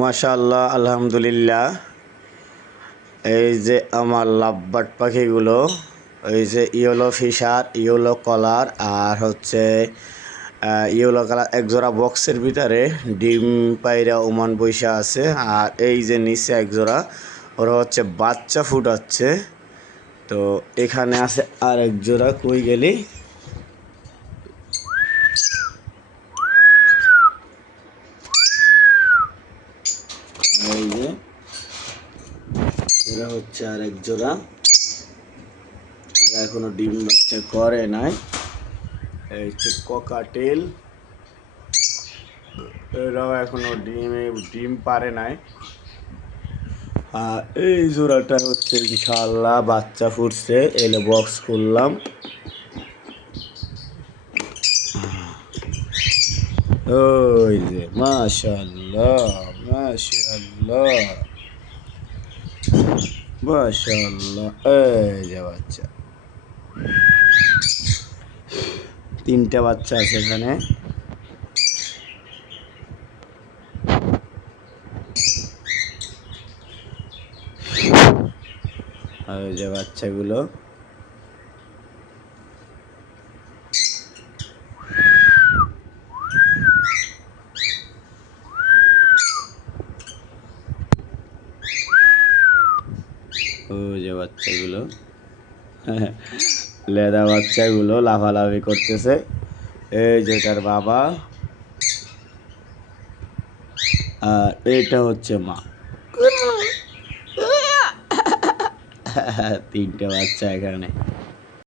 মাশাআল্লাহ, আলহামদুলিল্লাহ। এই যে আমার লাভবার্ড পাখিগুলো, এই যে ইয়েলো ফিশার, ইয়েলো কলার আর হচ্ছে ইয়েলো কালার একজোড়া বক্সের ভিতরে ডিম পায়রা ওমান বৈশা আছে। আর এই যে নিচে একজোড়া, ওরা হচ্ছে বাচ্চা ফুটাচ্ছে। তো এখানে আছে আর এক জোড়া, কই গেলি? এই যে এরা হচ্ছে আর এক জোড়া, এরা এখনো ডিম বাচ্চা করে নাই। এই হচ্ছে ককাটেল, এরাও এখনো ডিম পারে নাই। আর এই জোড়াটা হচ্ছে ইনশাআল্লাহ বাচ্চা ফুটছে, এলে বক্স করলাম। ওই যে মাশাআল্লাহ, মাশাআল্লাহ, মাশাআল্লাহ। এই যে বাচ্চা, তিনটা বাচ্চা আছে এখানে। আর ওই যে বাচ্চাগুলো, ওই যে বাচ্চাগুলো লেদা বাচ্চাগুলো লাফালাফি করতেছে। এই যেটার বাবা, আর এটা হচ্ছে মা। তিনটে বাচ্চা এখানে।